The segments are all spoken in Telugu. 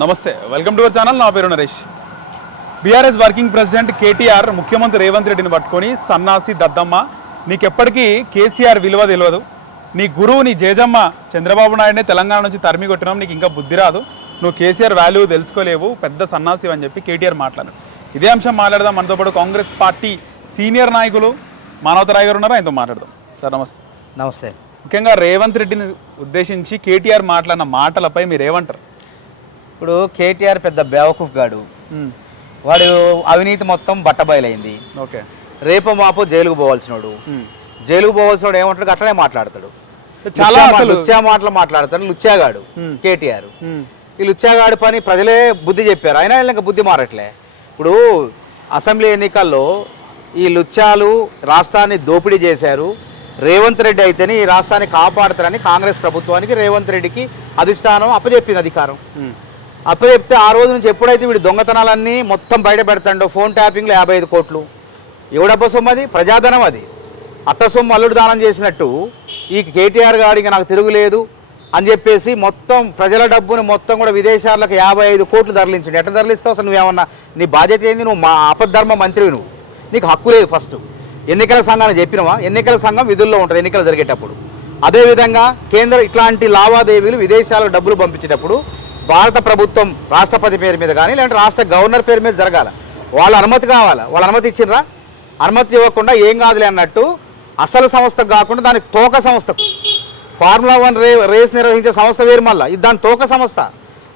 నమస్తే, వెల్కమ్ టు అవర్ ఛానల్. నా పేరు Naresh. BRS working president KTR ముఖ్యమంత్రి రేవంత్ రెడ్డిని పట్టుకొని సన్నాసి దద్దమ్మ, నీకెప్పటికీ కేసీఆర్ విలువ తెలియదు, నీ గురువు నీ జేజమ్మ చంద్రబాబు నాయుడిని తెలంగాణ నుంచి తరిమి కొట్టినాం, నీకు ఇంకా బుద్ధి రాదు, నువ్వు కేసీఆర్ వాల్యూ తెలుసుకోలేవు, పెద్ద సన్నాసి అని చెప్పి కేటీఆర్ మాట్లాడారు. ఇదే అంశం మాట్లాడదాం. మనతో పాటు కాంగ్రెస్ పార్టీ సీనియర్ నాయకులు మానవతరాయ్ గారు ఉన్నారు, ఆయనతో మాట్లాడదాం. సార్ నమస్తే. నమస్తే. ముఖ్యంగా రేవంత్ రెడ్డిని ఉద్దేశించి కేటీఆర్ మాట్లాడిన మాటలపై మీరు ఏమంటారు? ఇప్పుడు కేటీఆర్ పెద్ద బేవకూఫ్ గాడు, వాడు అవినీతి మొత్తం బట్టబయలైంది. ఓకే, రేపు మాపు జైలుకు పోవాల్సినోడు, జైలుకు పోవాల్సినోడు ఏమంటాడు అట్లనే మాట్లాడతాడు, చాలా అసలు లుచ్చా మాటలు మాట్లాడతాడు. లుచ్చాగాడు కేటీఆర్. ఈ లుచ్చాగాడి పని ప్రజలే బుద్ధి చెప్పారు, అయినా ఇంకా బుద్ధి మారట్లే. ఇప్పుడు అసెంబ్లీ ఎన్నికల్లో ఈ లుచ్చాలు రాష్ట్రాన్ని దోపిడీ చేశారు. రేవంత్ రెడ్డి అయితేనే ఈ రాష్ట్రాన్ని కాపాడుతారని కాంగ్రెస్ ప్రభుత్వానికి రేవంత్ రెడ్డికి అధిష్టానం అప్పచెప్పింది, అధికారం అప్పచెప్తే ఆ రోజు నుంచి ఎప్పుడైతే వీడి దొంగతనాలన్నీ మొత్తం బయట పెడతాడో, ఫోన్ ట్యాపింగ్లో 55 కోట్లు ఎవడబ్బ సొమ్ము, అది ప్రజాధనం, అది అత్త సొమ్ము అల్లుడు దానం చేసినట్టు ఈ కేటీఆర్ గాడికి నాకు తిరుగులేదు అని చెప్పేసి మొత్తం ప్రజల డబ్బుని మొత్తం కూడా విదేశాలకు 55 కోట్లు తరలించండి. ఎట్లా తరలిస్తావు అసలు? నువ్వేమన్నా నీ బాధ్యత ఏంది? నువ్వు మా అపధర్మ మంత్రివి, నువ్వు, నీకు హక్కు లేదు. ఫస్ట్ ఎన్నికల సంఘాన్ని చెప్పినవా? ఎన్నికల సంఘం విధుల్లో ఉంటుంది ఎన్నికలు జరిగేటప్పుడు. అదేవిధంగా కేంద్ర ఇట్లాంటి లావాదేవీలు విదేశాలకు డబ్బులు పంపించేటప్పుడు భారత ప్రభుత్వం రాష్ట్రపతి పేరు మీద కానీ లేదంటే రాష్ట్ర గవర్నర్ పేరు మీద జరగాల, వాళ్ళ అనుమతి కావాలా. వాళ్ళ అనుమతి ఇచ్చినరా? అనుమతి ఇవ్వకుండా ఏం కాదులే అన్నట్టు అసలు సంస్థకు కాకుండా దానికి తోక సంస్థకు, ఫార్ములా 1 రేస్ నిర్వహించే సంస్థ వేరు, మళ్ళీ ఇది దాని తోక సంస్థ.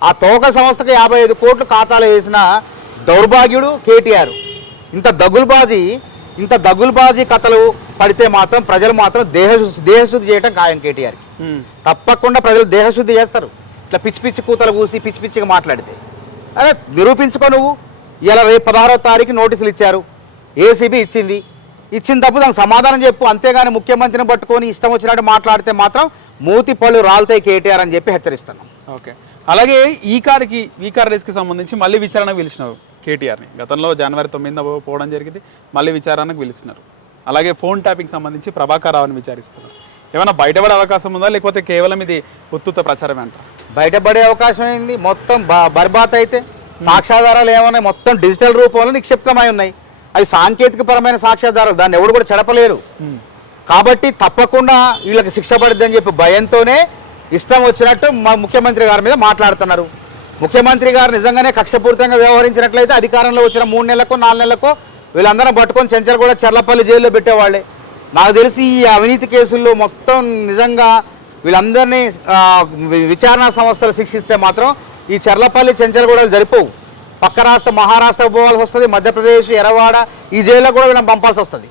ఆ తోక సంస్థకు 55 కోట్లు ఖాతాలో వేసిన దౌర్భాగ్యుడు కేటీఆర్. ఇంత దగులుబాజీ కథలు పడితే మాత్రం ప్రజలు మాత్రం దేహశుద్ధి చేయడం ఖాయం కేటీఆర్కి. తప్పకుండా ప్రజలు దేహశుద్ధి చేస్తారు ఇట్లా పిచ్చి పిచ్చి కూతలు కూసి పిచ్చి పిచ్చిగా మాట్లాడితే. అదే నిరూపించుకో నువ్వు. ఇలా రేపు 16వ తారీఖు నోటీసులు ఇచ్చారు, ఏసీబీ ఇచ్చిన తప్పు దానికి సమాధానం చెప్పు, అంతేగాని ముఖ్యమంత్రిని పట్టుకొని ఇష్టం వచ్చినట్టు మాట్లాడితే మాత్రం మూతి పళ్ళు రాలుతాయి కేటీఆర్ అని చెప్పి హెచ్చరిస్తున్నాం. ఓకే, అలాగే ఈ కార్ రేస్కి సంబంధించి మళ్ళీ విచారణకు పిలిచినారు కేటీఆర్ని. గతంలో జనవరి 9న పోవడం జరిగింది, మళ్ళీ విచారణకు పిలుస్తున్నారు. అలాగే ఫోన్ ట్యాపింగ్ సంబంధించి ప్రభాకర్ రావుని విచారిస్తున్నారు. ఏమైనా బయటపడే అవకాశం ఉందా, లేకపోతే కేవలం ఇది ఉత్తుత ప్రచారమే అంటారు? బయటపడే అవకాశం ఏంది? మొత్తం బర్బాత్ అయితే సాక్ష్యాధారాలు ఏమన్నాయి? మొత్తం డిజిటల్ రూపంలో నిక్షిప్తమై ఉన్నాయి. అవి సాంకేతికపరమైన సాక్ష్యాధారాలు, దాన్ని ఎవడు కూడా చెడపలేరు. కాబట్టి తప్పకుండా వీళ్ళకి శిక్ష పడుద్దని చెప్పి భయంతోనే ఇష్టం వచ్చినట్టు మా ముఖ్యమంత్రి గారి మీద మాట్లాడుతున్నారు. ముఖ్యమంత్రి గారు నిజంగానే కక్షపూరితంగా వ్యవహరించినట్లయితే అధికారంలో వచ్చిన 3 నెలలకో 4 నెలలకో వీళ్ళందరం పట్టుకొని చెంచల్ కూడా చర్లపల్లి జైల్లో పెట్టేవాళ్ళే. నాకు తెలిసి ఈ అవినీతి కేసుల్లో మొత్తం నిజంగా వీళ్ళందరినీ విచారణ సంస్థలు శిక్షిస్తే మాత్రం ఈ చర్లపల్లి చెంచల్ కూడా జరిపోవు. పక్క రాష్ట్ర మహారాష్ట్రకు పోవాల్సి వస్తుంది, మధ్యప్రదేశ్ ఎరవాడ ఈ జైల్లో కూడా వీళ్ళని పంపాల్సి వస్తుంది.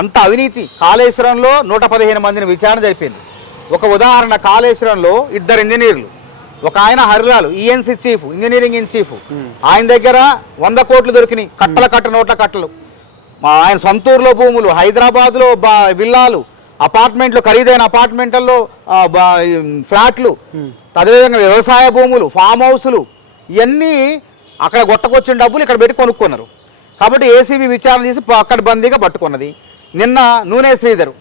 అంత అవినీతి. కాళేశ్వరంలో 115 మందిని విచారణ జరిపింది. ఒక ఉదాహరణ, కాళేశ్వరంలో 2 ఇంజనీర్లు, ఒక ఆయన Harilal ENC chief, engineering in chief, ఆయన దగ్గర 100 కోట్లు దొరికినాయి, నోట్ల కట్టలు. ఆయన సొంతూరులో భూములు, హైదరాబాద్లో విల్లాలు, అపార్ట్మెంట్లు, ఖరీదైన అపార్ట్మెంట్లలో ఫ్లాట్లు, అదేవిధంగా వ్యవసాయ భూములు, ఫామ్ హౌస్లు, ఇవన్నీ అక్కడ గొట్టకొచ్చిన డబ్బులు ఇక్కడ పెట్టి కొనుక్కున్నారు. కాబట్టి ఏసీబీ విచారణ చేసి అక్కడ బందీగా పట్టుకున్నది. నిన్న నూనె శ్రీధరు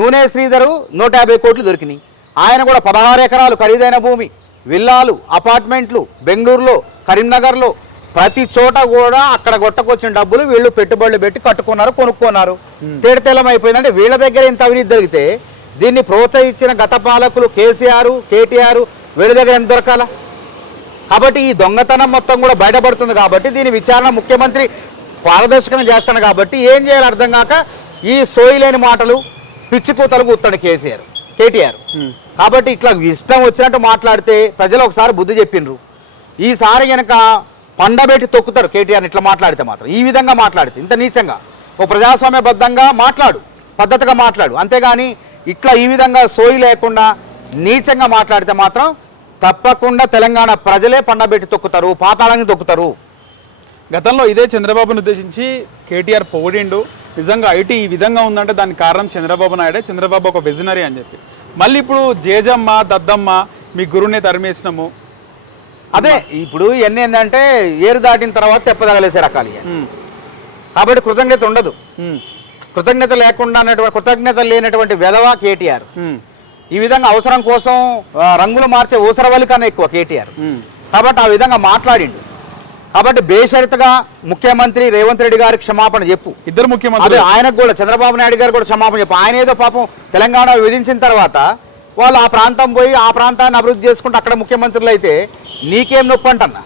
150 కోట్లు దొరికినాయి. ఆయన కూడా 16 ఎకరాలు ఖరీదైన భూమి, విల్లాలు, అపార్ట్మెంట్లు బెంగళూరులో, కరీంనగర్లో, ప్రతి చోట కూడా అక్కడ గొట్టకొచ్చిన డబ్బులు వీళ్ళు పెట్టుబడులు పెట్టి కట్టుకున్నారు, కొనుక్కున్నారు. తేడతెల్లం అయిపోయిందంటే వీళ్ళ దగ్గర ఇంత అవినీతి జరిగితే దీన్ని ప్రోత్సహించిన గత పాలకులు కేటీఆర్ వీళ్ళ దగ్గర ఎంత దొరకాల? కాబట్టి ఈ దొంగతనం మొత్తం కూడా బయటపడుతుంది. కాబట్టి దీని విచారణ ముఖ్యమంత్రి పారదర్శకంగా చేస్తాను. కాబట్టి ఏం చేయాలి అర్థం కాక ఈ సోయిలేని మాటలు, పిచ్చి కూతలకు ఉత్తాడు కేటీఆర్. కాబట్టి ఇట్లా ఇష్టం వచ్చినట్టు మాట్లాడితే ప్రజలు ఒకసారి బుద్ధి చెప్పిండ్రు. ఈసారి కనుక పండబెట్టి తొక్కుతారు కేటీఆర్ని ఇట్లా మాట్లాడితే మాత్రం. ఈ విధంగా మాట్లాడితే ఇంత నీచంగా ఒక ప్రజాస్వామ్యబద్ధంగా మాట్లాడు, పద్ధతిగా మాట్లాడు, అంతేగాని ఇట్లా ఈ విధంగా సోయి లేకుండా నీచంగా మాట్లాడితే మాత్రం తప్పకుండా తెలంగాణ ప్రజలే పండబెట్టి తొక్కుతారు, పాతాళాన్ని తొక్కుతారు. గతంలో ఇదే చంద్రబాబును ఉద్దేశించి కేటీఆర్ పొగిడిండు. నిజంగా ఐటీ ఈ విధంగా ఉందంటే దానికి కారణం చంద్రబాబు నాయుడే, చంద్రబాబు ఒక విజనరీ అని చెప్పి. మళ్ళీ ఇప్పుడు జేజమ్మ దద్దమ్మ మీ గురువునే తరిమేసినాము. అదే ఇప్పుడు ఇవన్నీ ఏంటంటే ఏరు దాటిన తర్వాత తెప్పదగలేసే రకాలు. కాబట్టి కృతజ్ఞత ఉండదు. కృతజ్ఞత లేనటువంటి వెధవ కేటీఆర్. ఈ విధంగా అవసరం కోసం రంగులు మార్చే ఊసరవల్లి కన్నా ఎక్కువ కేటీఆర్. కాబట్టి ఆ విధంగా మాట్లాడిండు. కాబట్టి బేషరతుగా ముఖ్యమంత్రి రేవంత్ రెడ్డి గారికి క్షమాపణ చెప్పు. ఇద్దరు ముఖ్యమంత్రి అదే ఆయనకు కూడా చంద్రబాబు నాయుడు గారు కూడా క్షమాపణ చెప్పు. ఆయన ఏదో పాపం తెలంగాణ విధించిన తర్వాత వాళ్ళు ఆ ప్రాంతం పోయి ఆ ప్రాంతాన్ని అభివృద్ధి చేసుకుంటూ అక్కడ ముఖ్యమంత్రులు అయితే నీకేం నొప్పి అంటన్నా.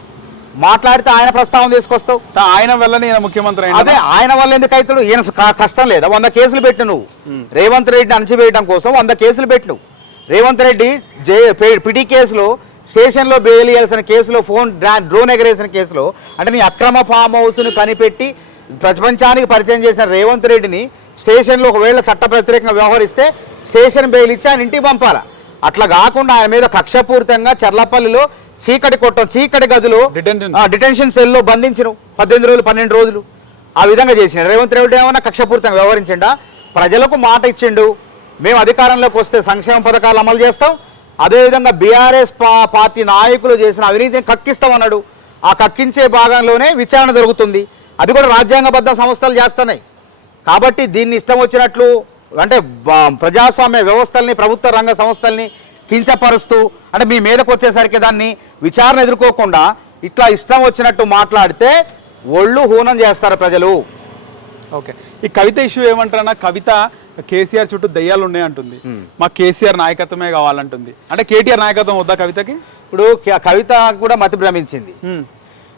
మాట్లాడితే ఆయన ప్రస్తావన తీసుకొస్తావు. ఆయన వల్లనే ఈయన ముఖ్యమంత్రి అయ్యిండు. అదే ఆయన వల్ల ఎందుకు అవుతాడు? ఈయన కష్టం లేదా? 100 కేసులు పెట్టు నువ్వు. రేవంత్ రెడ్డిని అణచివేయడం కోసం 100 కేసులు పెట్టు నువ్వు. రేవంత్ రెడ్డి పిటి కేసులో స్టేషన్లో బెయిల్ ఇవ్వాల్సిన కేసులో డ్రోన్ ఎగరేసిన కేసులో అంటే నీ అక్రమ ఫామ్ హౌస్ను కనిపెట్టి ప్రపంచానికి పరిచయం చేసిన రేవంత్ రెడ్డిని స్టేషన్లో ఒకవేళ చట్ట వ్యతిరేకంగా వ్యవహరిస్తే స్టేషన్ బెయిల్ ఇచ్చి ఆయన ఇంటికి పంపాలా. అట్లా కాకుండా ఆయన మీద కక్షపూరితంగా చర్లపల్లిలో చీకటి గదిలో డిటెన్షన్ సెల్లో బంధించను 18 రోజులు 12 రోజులు ఆ విధంగా చేసిన రేవంత్ రెడ్డి ఏమన్నా కక్షపూరితంగా వ్యవహరించిండా? ప్రజలకు మాట ఇచ్చిండు, మేము అధికారంలోకి వస్తే సంక్షేమ పథకాలు అమలు చేస్తాం, అదేవిధంగా బీఆర్ఎస్ పార్టీ నాయకులు చేసిన అవినీతిని కక్కిస్తామన్నాడు. ఆ కక్కించే భాగంలోనే విచారణ జరుగుతుంది. అది కూడా రాజ్యాంగబద్ధ సంస్థలు చేస్తున్నాయి. కాబట్టి దీన్ని ఇష్టం వచ్చినట్లు అంటే ప్రజాస్వామ్య వ్యవస్థల్ని ప్రభుత్వ రంగ సంస్థల్ని కించపరుస్తూ అంటే మీ మీదకు వచ్చేసరికి దాన్ని విచారణ ఎదుర్కోకుండా ఇట్లా ఇష్టం వచ్చినట్టు మాట్లాడితే ఒళ్ళు హూనం చేస్తారు ప్రజలు. ఓకే, ఈ కవిత ఇష్యూ ఏమంటారన్నా, కవిత కేసీఆర్ చుట్టూ దయ్యాలు ఉన్నాయి అంటుంది, మాకు కేసీఆర్ నాయకత్వమే కావాలంటుంది. అంటే కేటీఆర్ నాయకత్వం వద్దా కవితకి? ఇప్పుడు కవిత కూడా మతి భ్రమించింది.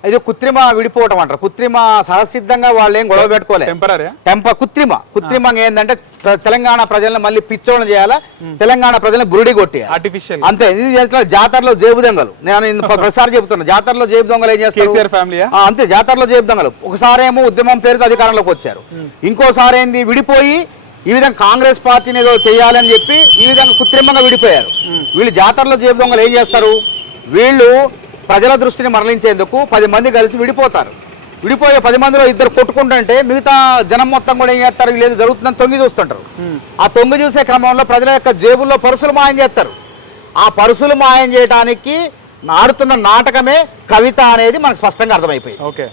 ఇది కృత్రిమ విడిపోవటం అంటారు. కృత్రిమ సహసిద్ధంగా వాళ్ళు ఏం గొడవ పెట్టుకోలేదు. కృత్రిమంగా ఏంటంటే తెలంగాణ ప్రజలను మళ్ళీ పిచ్చోళ్ళని చేయాలా, తెలంగాణ ప్రజలను గురుడి కొట్టేయాలి ఆర్టిఫిషియల్. అంతే. ఇది జాతరలో జేబు దొంగలు. నేను ప్రతిసారి చెప్తున్నా, జాతరలో జేబు దొంగలు ఏం చేస్తారు? అంతే, జాతరలో జేబు దొంగలు. ఒకసారి ఏమో ఉద్యమం పేరుతో అధికారంలోకి వచ్చారు, ఇంకోసారి ఏంది విడిపోయి ఈ విధంగా కాంగ్రెస్ పార్టీని ఏదో చేయాలని చెప్పి ఈ విధంగా కృత్రిమంగా విడిపోయారు. వీళ్ళు జాతరలో జేబు దొంగలు ఏం చేస్తారు? వీళ్ళు ప్రజల దృష్టిని మరలించేందుకు 10 మంది కలిసి విడిపోతారు. విడిపోయే 10 మందిలో 2 కొట్టుకుంటుంటే మిగతా జనం మొత్తం కూడా ఏం చేస్తారు? వీళ్ళు ఏదో జరుగుతుందని తొంగి చూస్తుంటారు. ఆ తొంగి చూసే క్రమంలో ప్రజల యొక్క జేబుల్లో పరుసులు మాయం చేస్తారు. ఆ పరుసులు మాయం చేయడానికి ఆడుతున్న నాటకమే కవిత అనేది మనకు స్పష్టంగా అర్థమైపోయింది. ఓకే,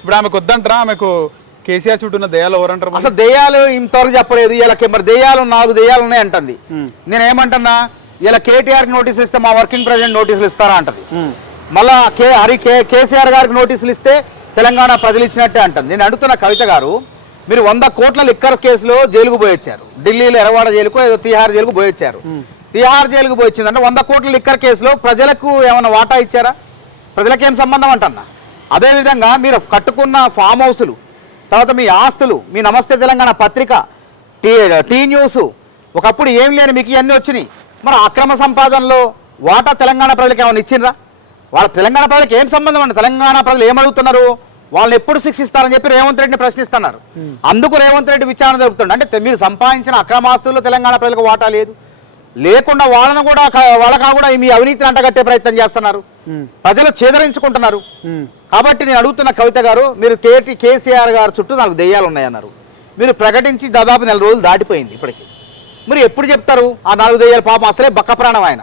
ఇప్పుడు ఆమెకు వద్దంటారా? ఆమెకు కేసీఆర్ చుట్టూ ఉన్న దయ్యాలు ఎవరంటారు? అసలు దయ్యాలు ఇంతవరకు చెప్పలేదు. ఇలా మరి దయ్యాలు 4 దయ్యాలు ఉన్నాయి అంటుంది. నేనేమంటున్నా, ఇలా కేటీఆర్కి నోటీసులు ఇస్తే మా వర్కింగ్ ప్రెసిడెంట్ నోటీసులు ఇస్తారా అంటది. మళ్ళా కేసీఆర్ గారికి నోటీసులు ఇస్తే తెలంగాణ ప్రజలు ఇచ్చినట్టే అంటుంది. నేను అడుగుతున్న కవిత గారు, మీరు 100 కోట్ల లిక్కర్ కేసులో జైలుకు పోయొచ్చారు. ఢిల్లీలో ఎర్రవాడ జైలుకు ఏదో తిహార్ జైలుకు పోయొచ్చారు. తిహార్ జైలుకు పోయొచ్చిందంటే 100 కోట్ల లిక్కర్ కేసులో ప్రజలకు ఏమైనా వాటా ఇచ్చారా? ప్రజలకేం సంబంధం అంటన్నా. అదేవిధంగా మీరు కట్టుకున్న ఫామ్ హౌసులు, తర్వాత మీ ఆస్తులు, మీ నమస్తే తెలంగాణ పత్రిక, టీ న్యూస్, ఒకప్పుడు ఏం లేని మీకు ఇవన్నీ వచ్చినాయి. మరి అక్రమ సంపాదనలో వాటా తెలంగాణ ప్రజలకు ఏమైనా ఇచ్చిండ్రా? వాళ్ళ తెలంగాణ ప్రజలకు ఏం సంబంధం అండి? తెలంగాణ ప్రజలు ఏమడుగుతున్నారు? వాళ్ళని ఎప్పుడు శిక్షిస్తారని చెప్పి రేవంత్ రెడ్డిని ప్రశ్నిస్తున్నారు. అందుకు రేవంత్ రెడ్డి విచారణ జరుపుతుండే. అంటే మీరు సంపాదించిన అక్రమాస్తుల్లో తెలంగాణ ప్రజలకు వాటా లేకుండా వాళ్ళకు కూడా మీ అవినీతిని అంటగట్టే ప్రయత్నం చేస్తున్నారు. ప్రజలు చేదరించుకుంటున్నారు. కాబట్టి నేను అడుగుతున్న కవిత గారు, మీరు కేసీఆర్ గారు చుట్టూ 4 దెయ్యాలు ఉన్నాయన్నారు. మీరు ప్రకటించి దాదాపు 4 రోజులు దాటిపోయింది ఇప్పటికి. మీరు ఎప్పుడు చెప్తారు ఆ 4 దెయ్యాలు? పాపం అసలే బక్క ప్రాణం ఆయన.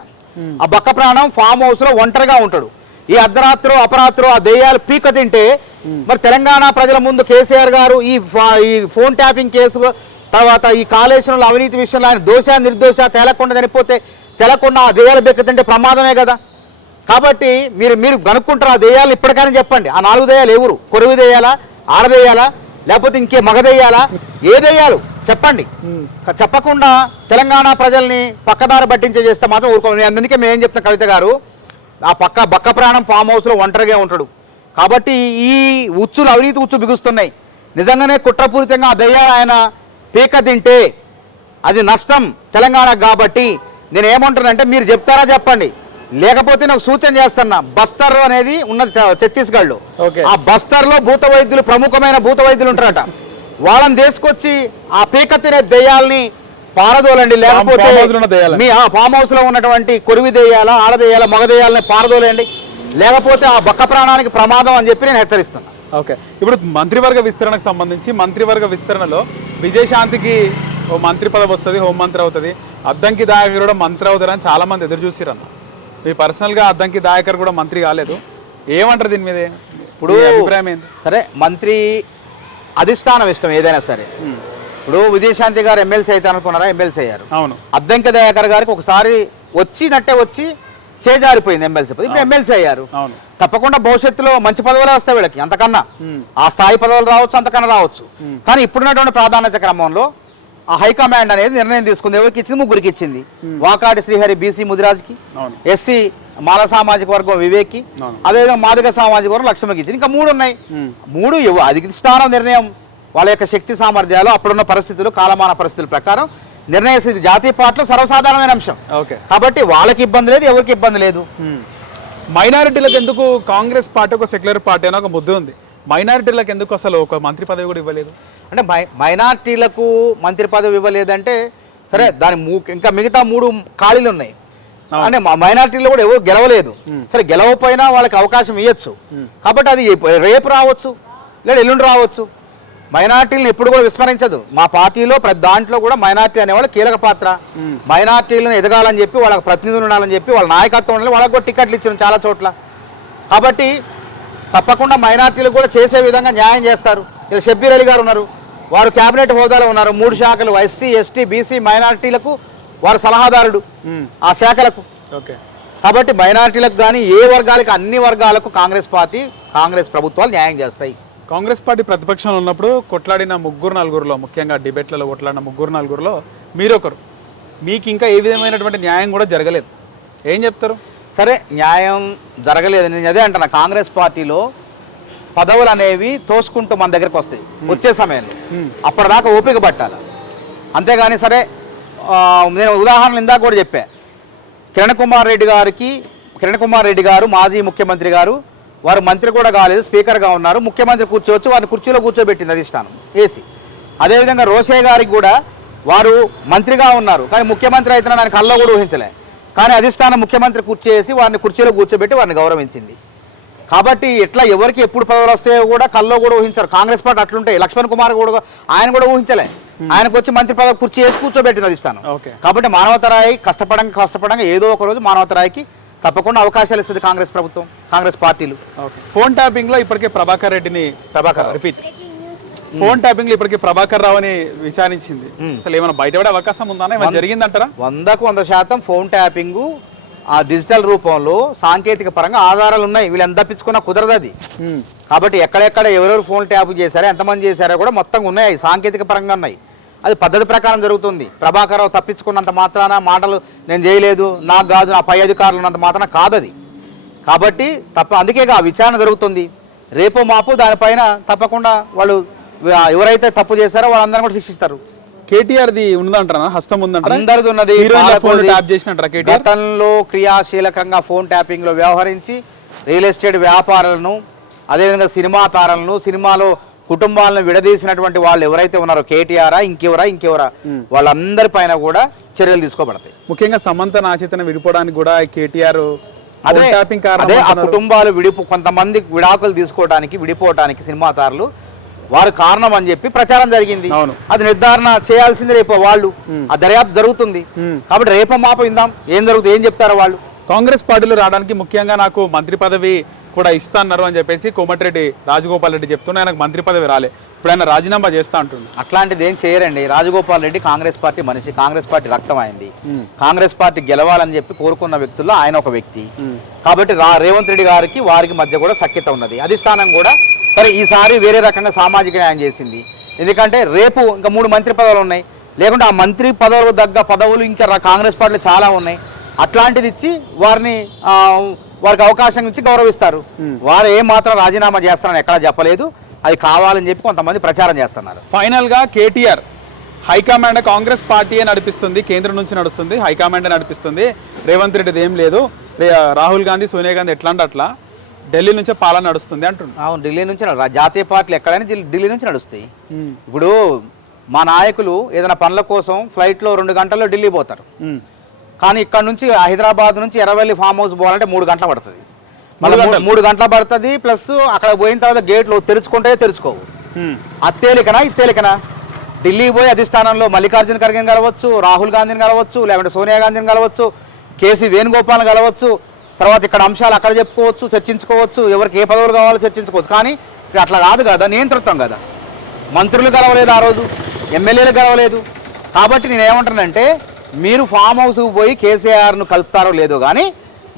ఆ బక్క ప్రాణం ఫామ్ హౌస్ లో ఒంటరిగా ఉంటాడు. ఈ అర్ధరాత్రో అపరాత్రో ఆ దెయ్యాలు పీక తింటే మరి తెలంగాణ ప్రజల ముందు కేసీఆర్ గారు ఈ ఫోన్ ట్యాపింగ్ కేసు, తర్వాత ఈ కాళేశ్వరంలో అవినీతి విషయంలో ఆయన దోష నిర్దోష తేలకుండా చనిపోతే తెలకుండా ఆ దెయ్యాలు బెక్క తింటే ప్రమాదమే కదా. కాబట్టి మీరు కనుక్కుంటారు ఆ దెయ్యాలు ఇప్పటికైనా చెప్పండి. ఆ 4 దెయ్యాలు ఎవరు? కొరువి దెయ్యాలా, ఆడదెయ్యాలా, లేకపోతే ఇంకే మగదెయ్యాలా? ఏ దెయ్యాలు చెప్పండి. చెప్పకుండా తెలంగాణ ప్రజల్ని పక్కదారి పట్టించే చేస్తే మాత్రం ఊరుకోండి. అందుకే మేము ఏం చెప్తాం కవిత గారు, ఆ బక్క ప్రాణం ఫామ్ హౌస్లో ఒంటరిగా ఉంటాడు. కాబట్టి ఈ ఉచ్చులు అవినీతి ఉచ్చు బిగుస్తున్నాయి. నిజంగానే కుట్రపూరితంగా ఆ దెయ్యాలు ఆయన పీక తింటే అది నష్టం తెలంగాణకు. కాబట్టి నేను ఏమంటానంటే మీరు చెప్తారా చెప్పండి, లేకపోతే నాకు సూచన చేస్తున్నా. బస్తర్ అనేది ఉన్నది ఛత్తీస్గఢ్లో. ఆ బస్తర్లో భూత వైద్యులు, ప్రముఖమైన భూత వైద్యులు ఉంటారట. వాళ్ళని తీసుకొచ్చి ఆ పీక తినే దెయ్యాలని పారదోలండి. లేకపోతే మీ ఆ ఫామ్ హౌస్ లో ఉన్నటువంటి కొరివి దెయ్యాల, ఆడదెయ్యాల, మగ దెయ్యాలని పారదోలండి. లేకపోతే ఆ బక్క ప్రాణానికి ప్రమాదం అని చెప్పి నేను హెచ్చరిస్తున్నా. ఓకే, ఇప్పుడు మంత్రివర్గ విస్తరణకు సంబంధించి మంత్రివర్గ విస్తరణలో విజయశాంతికి ఓ మంత్రి పదవి వస్తుంది, హోంమంత్రి అవుతుంది. అద్దంకి దయాకర్ కూడా మంత్రి అవుతారని చాలా మంది ఎదురు చూసిరన్న. మీ పర్సనల్గా అద్దంకి దయాకర్ కూడా మంత్రి కాలేదు, ఏమంటారు దీని మీద? ఇప్పుడు అభిప్రాయం ఏంటి? సరే, మంత్రి అధిష్టానం ఇష్టం ఏదైనా సరే. ఇప్పుడు విజయశాంతి గారు ఎమ్మెల్సీ అయితే అనుకున్నారా? ఎమ్మెల్సీ అయ్యారు. అవును. అద్దంకి దయాకర్ గారికి ఒకసారి వచ్చినట్టే వచ్చి చేజారిపోయింది ఎమ్మెల్సీ పదవి. ఇప్పుడు ఎమ్మెల్సీ అయ్యారు. అవును. తప్పకుండా భవిష్యత్తులో మంచి పదవులే వస్తాయి వీళ్ళకి, అంతకన్నా ఆ స్థాయి పదవులు రావచ్చు, అంతకన్నా రావచ్చు. కానీ ఇప్పుడున్నటువంటి ప్రాధాన్యత క్రమంలో ఆ హైకమాండ్ అనేది నిర్ణయం తీసుకుంది. ఎవరికి ఇచ్చింది? ముగ్గురికి ఇచ్చింది. వాకాటి శ్రీహరి బీసీ ముదిరాజ్కి, ఎస్సీ మాల సామాజిక వర్గం వివేక్కి, అదేవిధంగా మాదిగ సామాజిక వర్గం లక్ష్మకి ఇచ్చింది. ఇంకా 3 ఉన్నాయి. 3 అధిష్టానం నిర్ణయం వాళ్ళ యొక్క శక్తి సామర్థ్యాలు, అప్పుడున్న పరిస్థితులు, కాలమాన పరిస్థితుల ప్రకారం నిర్ణయిస్తుంది. జాతీయ పార్టీలో సర్వసాధారణమైన అంశం కాబట్టి వాళ్ళకి ఇబ్బంది లేదు, ఎవరికి ఇబ్బంది లేదు. మైనారిటీలకు ఎందుకు కాంగ్రెస్ పార్టీ ఒక సెక్యులర్ పార్టీ అని ఒక ముద్ద ఉంది, మైనారిటీలకు ఎందుకు అసలు ఒక మంత్రి పదవి కూడా ఇవ్వలేదు? అంటే మైనార్టీలకు మంత్రి పదవి ఇవ్వలేదంటే సరే, దాని ఇంకా మిగతా 3 ఖాళీలు ఉన్నాయి. అంటే మైనార్టీలో కూడా ఎవరు గెలవలేదు. సరే, గెలవపోయినా వాళ్ళకి అవకాశం ఇవ్వచ్చు. కాబట్టి అది రేపు రావచ్చు, లేదా ఎల్లుండి రావచ్చు. మైనార్టీలను ఎప్పుడు కూడా విస్మరించదు మా పార్టీలో. ప్రతి దాంట్లో కూడా మైనార్టీ అనేవాళ్ళు కీలక పాత్ర. మైనార్టీలను ఎదగాలని చెప్పి, వాళ్ళకి ప్రతినిధులు ఉండాలని చెప్పి, వాళ్ళ నాయకత్వం ఉండాలి, వాళ్ళకి కూడా టికెట్లు ఇచ్చిన చాలా చోట్ల. కాబట్టి తప్పకుండా మైనార్టీలు కూడా చేసే విధంగా న్యాయం చేస్తారు. ఇలా షబ్బీర్ అలీ గారు ఉన్నారు, వారు కేబినెట్ హోదాలో ఉన్నారు. 3 శాఖలు ఎస్సీ, ఎస్టీ, బీసీ, మైనార్టీలకు వారు సలహాదారుడు ఆ శాఖలకు. కాబట్టి మైనార్టీలకు కానీ ఏ వర్గాలకు, అన్ని వర్గాలకు కాంగ్రెస్ పార్టీ, కాంగ్రెస్ ప్రభుత్వాలు న్యాయం చేస్తాయి. కాంగ్రెస్ పార్టీ ప్రతిపక్షంలో ఉన్నప్పుడు కొట్లాడిన 3-4లో, ముఖ్యంగా డిబేట్లలో కొట్లాడిన 3-4లో మీరొకరు. మీకు ఇంకా ఏ విధమైనటువంటి న్యాయం కూడా జరగలేదు. ఏం చెప్తారు? సరే, న్యాయం జరగలేదు, నేను అదే అంటున్నా. కాంగ్రెస్ పార్టీలో పదవులు అనేవి తోసుకుంటూ మన దగ్గరకు వస్తాయి వచ్చే సమయంలో. అప్పటిదాకా ఓపిక పట్టాలి. అంతేగాని సరే, నేను ఉదాహరణలు ఇందాక కూడా చెప్పా. కిరణ్ కుమార్ రెడ్డి గారు మాజీ ముఖ్యమంత్రి గారు, వారు మంత్రి కూడా కాలేదు, స్పీకర్గా ఉన్నారు. ముఖ్యమంత్రి కూర్చోవచ్చు, వారిని కుర్చీలో కూర్చోబెట్టింది అధిష్టానం ఏసీ. అదేవిధంగా రోషే గారికి కూడా వారు మంత్రిగా ఉన్నారు, కానీ ముఖ్యమంత్రి అయితే ఆయన కల్లో కూడా ఊహించలే. కానీ అధిష్టానం ముఖ్యమంత్రి కూర్చేసి వారిని కుర్చీలో కూర్చోబెట్టి వారిని గౌరవించింది. కాబట్టి ఎట్లా ఎవరికి ఎప్పుడు పదవులు వస్తాయో కూడా కల్లో కూడా ఊహించారు. కాంగ్రెస్ పార్టీ అట్లుంటాయి. లక్ష్మణ్ కుమార్ కూడా ఆయన కూడా ఊహించలే. ఆయనకు వచ్చి మంత్రి పదవి కుర్చీ వేసి కూర్చోబెట్టింది అధిష్టానం. కాబట్టి మానవతరాయి కష్టపడంగా ఏదో ఒక రోజు మానవతరాయికి తప్పకుండా అవకాశాలు ఇస్తుంది కాంగ్రెస్ ప్రభుత్వం, కాంగ్రెస్ పార్టీలు. ఫోన్ ట్యాపింగ్ లో ఇప్పటికే ప్రభాకర్ రావుని విచారించింది. అసలు ఏమైనా బయటపడే అవకాశం ఉందా? జరిగిందంటారా? 100% ఫోన్ ట్యాపింగ్ ఆ డిజిటల్ రూపంలో సాంకేతిక పరంగా ఆధారాలు ఉన్నాయి. వీళ్ళని తప్పించుకున్నా కుదరదు అది. కాబట్టి ఎక్కడెక్కడ ఎవరెవరు ఫోన్ ట్యాప్ చేశారో, ఎంతమంది చేశారో కూడా మొత్తం ఉన్నాయి, సాంకేతిక పరంగా ఉన్నాయి. అది పద్ధతి ప్రకారం జరుగుతుంది. ప్రభాకర్ రావు తప్పించుకున్నంత మాత్రాన, మాటలు నేను చేయలేదు, నాకు కాదు, నా పై అధికారులు ఉన్నంత మాత్రాన కాదు అది. కాబట్టి అందుకే ఆ విచారణ జరుగుతుంది. రేపో మాపు దానిపైన తప్పకుండా వాళ్ళు ఎవరైతే తప్పు చేశారో వాళ్ళందరూ కూడా శిక్షిస్తారు. కేటీఆర్ది ఉందంటారా? హస్తం ఉందంటారా? అందరిది ఉన్నది. గతంలో గతంలో క్రియాశీలకంగా ఫోన్ ట్యాపింగ్ లో వ్యవహరించి రియల్ ఎస్టేట్ వ్యాపారాలను, అదేవిధంగా సినిమా తారలను, సినిమాలో కుటుంబాలను విడదీసినటువంటి వాళ్ళు ఎవరైతే ఉన్నారో, కేటీఆర్ ఇంకెవరా వాళ్ళందరి పైన కూడా చర్యలు తీసుకోబడతాయి. ముఖ్యంగా సమంత నాచేతన విడిపోవడానికి కూడా కేటీఆర్ అదే ఆ కుటుంబాలు కొంతమంది విడాకులు తీసుకోవడానికి, విడిపోవడానికి సినిమా తారలు వారు కారణం అని చెప్పి ప్రచారం జరిగింది. అది నిర్ధారణ చేయాల్సింది రేపు వాళ్ళు. ఆ దర్యాప్తు జరుగుతుంది. కాబట్టి రేపు మాప ఇందాం ఏం జరుగుతుంది, ఏం చెప్తారో వాళ్ళు. కాంగ్రెస్ పార్టీలో రావడానికి ముఖ్యంగా నాకు మంత్రి పదవి కూడా ఇస్తాన్నారు అని చెప్పేసి కోమటిరెడ్డి రాజగోపాల్ రెడ్డి చెప్తున్నా. ఆయనకు మంత్రి పదవి రాలే, ఇప్పుడు ఆయన రాజీనామా చేస్తా అంటుంది. అట్లాంటిది ఏం చేయరండి. రాజగోపాల్ రెడ్డి కాంగ్రెస్ పార్టీ మనిషి, కాంగ్రెస్ పార్టీ రక్తం అయింది. కాంగ్రెస్ పార్టీ గెలవాలని చెప్పి కోరుకున్న వ్యక్తుల్లో ఆయన ఒక వ్యక్తి. కాబట్టి రేవంత్ రెడ్డి గారికి వారికి మధ్య కూడా సఖ్యత ఉన్నది. అధిష్టానం కూడా సరే ఈసారి వేరే రకంగా సామాజిక న్యాయం చేసింది. ఎందుకంటే రేపు ఇంకా 3 మంత్రి పదవులు ఉన్నాయి. లేకుంటే ఆ మంత్రి పదవులకు తగ్గ పదవులు ఇంకా కాంగ్రెస్ పార్టీలో చాలా ఉన్నాయి. అట్లాంటిది ఇచ్చి వారికి అవకాశం ఇచ్చి గౌరవిస్తారు. వారు ఏం మాత్రం రాజీనామా చేస్తారని ఎక్కడా చెప్పలేదు. అది కావాలని చెప్పి కొంతమంది ప్రచారం చేస్తున్నారు. ఫైనల్ గా కేటీఆర్ హైకమాండ్ కాంగ్రెస్ పార్టీయే నడిపిస్తుంది, కేంద్రం నుంచి నడుస్తుంది, హైకమాండ్ నడిపిస్తుంది, రేవంత్ రెడ్డిది ఏం లేదు, రాహుల్ గాంధీ, సోనియా గాంధీ ఎట్లా అంటే అట్లా ఢిల్లీ నుంచే పాలన నడుస్తుంది అంటున్నారు. అవును, ఢిల్లీ నుంచి జాతీయ పార్టీలు ఎక్కడైనా ఢిల్లీ నుంచి నడుస్తాయి. ఇప్పుడు మా నాయకులు ఏదైనా పనుల కోసం ఫ్లైట్లో 2 గంటల్లో ఢిల్లీ పోతారు. కానీ ఇక్కడ నుంచి హైదరాబాద్ నుంచి ఎర్రవెల్లి ఫామ్ హౌస్ పోవాలంటే 3 గంటలు పడుతుంది. 3 గంటలు పడుతుంది. ప్లస్ అక్కడ పోయిన తర్వాత గేట్లు తెరుచుకుంటే తెరుచుకోవు. ఇత్తేలికనా ఢిల్లీ పోయి అధిష్టానంలో మల్లికార్జున ఖర్గేని కలవచ్చు, రాహుల్ గాంధీని కలవచ్చు, లేకుంటే సోనియా గాంధీని కలవచ్చు, కేసీ వేణుగోపాల్ని కలవచ్చు. తర్వాత ఇక్కడ అంశాలు అక్కడ చెప్పుకోవచ్చు, చర్చించుకోవచ్చు, ఎవరికి ఏ పదవులు కావాలో చర్చించుకోవచ్చు. కానీ అట్లా కాదు కదా, నియంతృత్వం కదా. మంత్రులు కలవలేదు, ఆ రోజు ఎమ్మెల్యేలు కలవలేదు. కాబట్టి నేనేమంటానంటే మీరు ఫామ్ హౌస్కి పోయి కేసీఆర్ను కలుపుతారో లేదో కానీ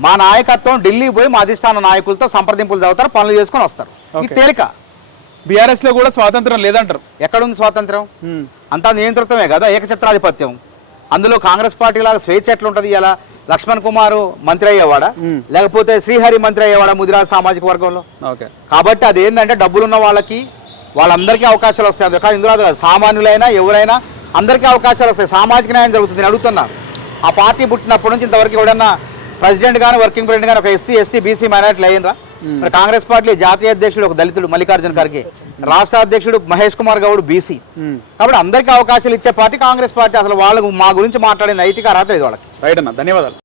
మా నాయకత్వం ఢిల్లీ పోయి మా అధిష్టాన నాయకులతో సంప్రదింపులు చదువుతారు, పనులు చేసుకొని వస్తారు. ఈ Okay. తేలిక. బీఆర్ఎస్ లో కూడా స్వాతంత్రం లేదంటారు. ఎక్కడుంది స్వాతంత్రం? అంతా నియంత్రితమే కదా, ఏకఛత్రాధిపత్యం. అందులో కాంగ్రెస్ పార్టీ లాగా స్వేచ్ఛ ఎట్లుంటది? ఇలా లక్ష్మణ్ కుమార్ మంత్రి అయ్యేవాడా, లేకపోతే శ్రీహరి మంత్రి అయ్యేవాడా ముదిరాజ్ సామాజిక వర్గంలో? ఓకే. కాబట్టి అది ఏంటంటే డబ్బులున్న వాళ్ళందరికీ అవకాశాలు వస్తాయి. అది కాదు, ఇందులో అది కాదు. సామాన్యులైనా ఎవరైనా అందరికీ అవకాశాలు వస్తాయి. సామాజిక న్యాయం జరుగుతుంది. నేను అడుగుతున్నా, ఆ పార్టీ పుట్టినప్పటి నుంచి ఇంతవరకు ఎవడన్నా ప్రెసిడెంట్ కానీ వర్కింగ్ ప్రెసిడెంట్ కానీ ఒక ఎస్సీ ఎస్టీ బీసీ మైనారిటీలు అయ్యిండ్రా? మరి కాంగ్రెస్ పార్టీ జాతీయ అధ్యక్షుడు ఒక దళితుడు మల్లికార్జున ఖర్గే, రాష్ట్ర అధ్యక్షుడు మహేష్ కుమార్ గౌడ్ బీసీ. కాబట్టి అందరికీ అవకాశాలు ఇచ్చే పార్టీ కాంగ్రెస్ పార్టీ. అసలు వాళ్ళకు మా గురించి మాట్లాడే నైతిక అర్హత లేదు వాళ్ళకి. రైట్ అన్న, ధన్యవాదాలు.